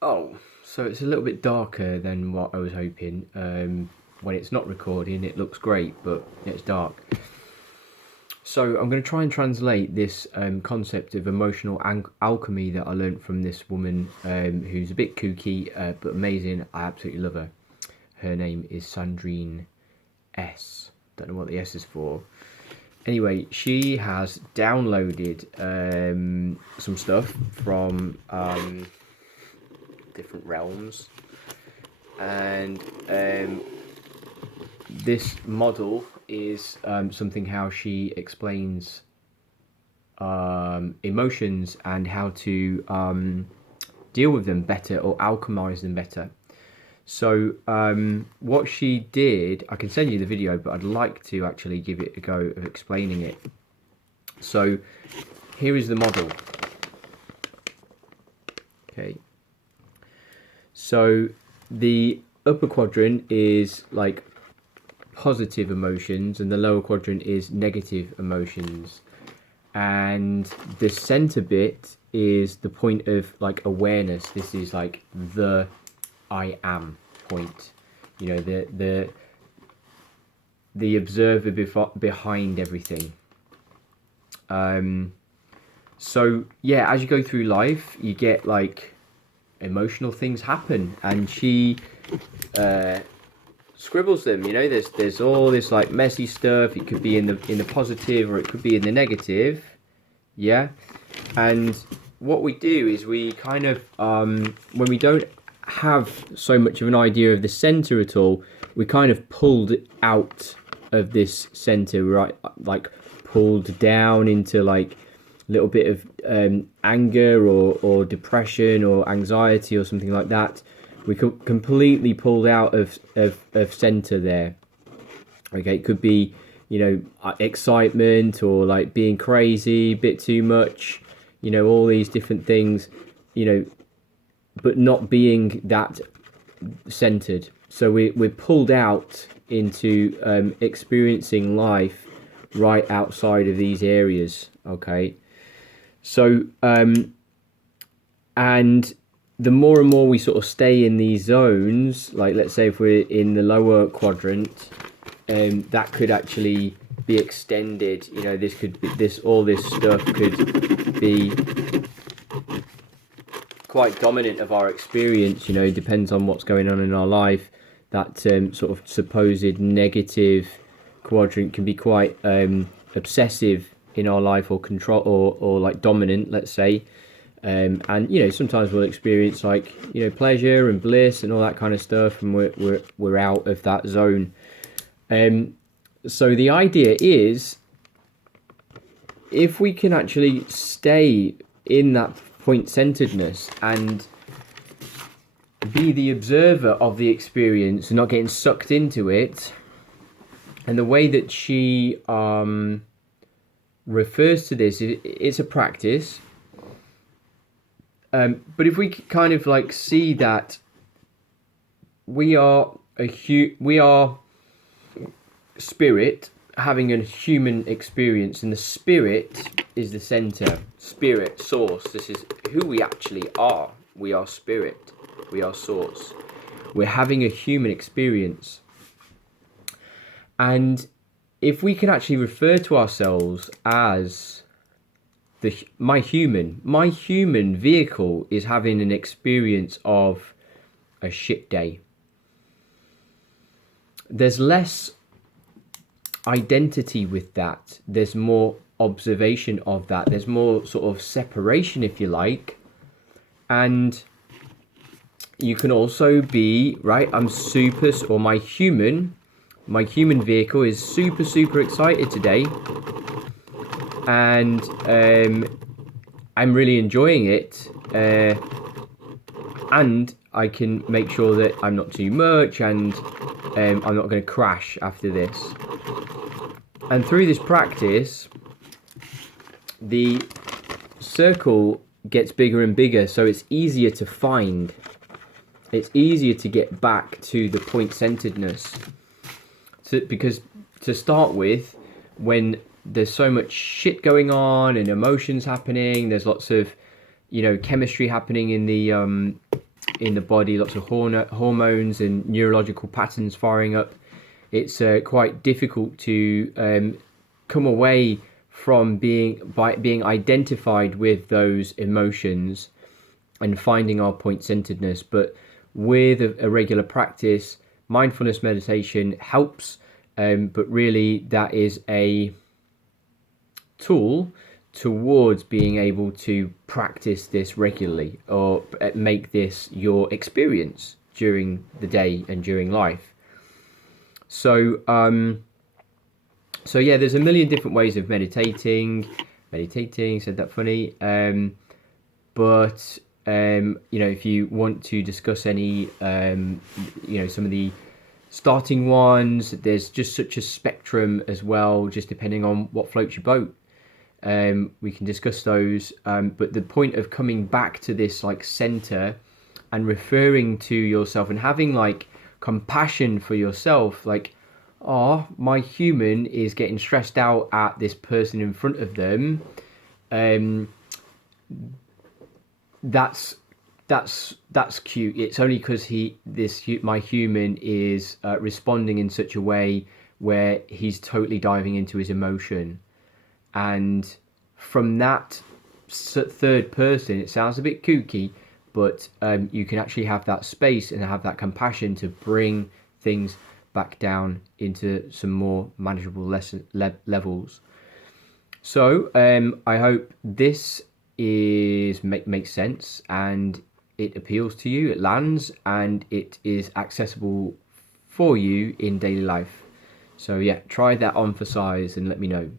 Oh, so it's a little bit darker than what I was hoping. When it's not recording, it looks great, but it's dark. So I'm going to try and translate this concept of emotional alchemy that I learned from this woman who's a bit kooky but amazing. I absolutely love her. Her name is Sandrine S. Don't know what the S is for. Anyway, she has downloaded some stuff from different realms, and this model is something how she explains emotions and how to deal with them better or alchemize them better. So what she did, I can send you the video, but I'd like to actually give it a go of explaining it. So here is the model. Okay. So the upper quadrant is like positive emotions and the lower quadrant is negative emotions. And the center bit is the point of like awareness. This is like the I am point. You know, the observer behind everything. So yeah, as you go through life, you get like emotional things happen, and she scribbles them. You know, there's all this like messy stuff. It could be in the positive, or it could be in the negative. Yeah, and what we do is we kind of when we don't have so much of an idea of the center at all, we kind of pulled out of this center, right? Like pulled down into like a little bit of anger or depression or anxiety or something like that. We could completely pulled out of center there. Okay, it could be, you know, excitement or like being crazy, a bit too much, you know, all these different things, you know, but not being that centered. So we're pulled out into experiencing life right outside of these areas. Okay, so and the more and more we sort of stay in these zones, like let's say if we're in the lower quadrant, that could actually be extended. You know, this could be all this stuff could be quite dominant of our experience. You know, depends on what's going on in our life. That sort of supposed negative quadrant can be quite obsessive in our life, or control, or like dominant, let's say. And you know, sometimes we'll experience like, you know, pleasure and bliss and all that kind of stuff, and we're out of that zone. So the idea is, if we can actually stay in that point centeredness and be the observer of the experience and not getting sucked into it. And the way that she refers to this, it's a practice. But if we kind of like see that we are we are spirit having a human experience, and the spirit is the center, spirit, source. This is who we actually are. We are spirit. We are source. We're having a human experience. And if we can actually refer to ourselves as my human vehicle is having an experience of a shit day, there's less identity with that. There's more observation of that. There's more sort of separation, if you like. And you can also be, right, I'm super, or my human vehicle is super excited today, and I'm really enjoying it, and I can make sure that I'm not too much, and I'm not going to crash after this. And through this practice, the circle gets bigger and bigger, so it's easier to find. It's easier to get back to the point-centeredness. So, because to start with, when there's so much shit going on and emotions happening, there's lots of, you know, chemistry happening in the in the body, lots of hormones and neurological patterns firing up. It's quite difficult to come away from being identified with those emotions and finding our point-centeredness. But with a regular practice, mindfulness meditation helps, but really that is a tool towards being able to practice this regularly, or make this your experience during the day and during life. So so yeah, there's a million different ways of meditating, said that funny. But you know, if you want to discuss any you know, some of the starting ones, there's just such a spectrum as well, just depending on what floats your boat. We can discuss those, but the point of coming back to this like center and referring to yourself and having like compassion for yourself, like, oh, my human is getting stressed out at this person in front of them. That's cute. It's only because my human is responding in such a way where he's totally diving into his emotion. And from that third person, it sounds a bit kooky, but you can actually have that space and have that compassion to bring things back down into some more manageable levels. So I hope this makes sense and it appeals to you, it lands, and it is accessible for you in daily life. So yeah, try that on for size and let me know.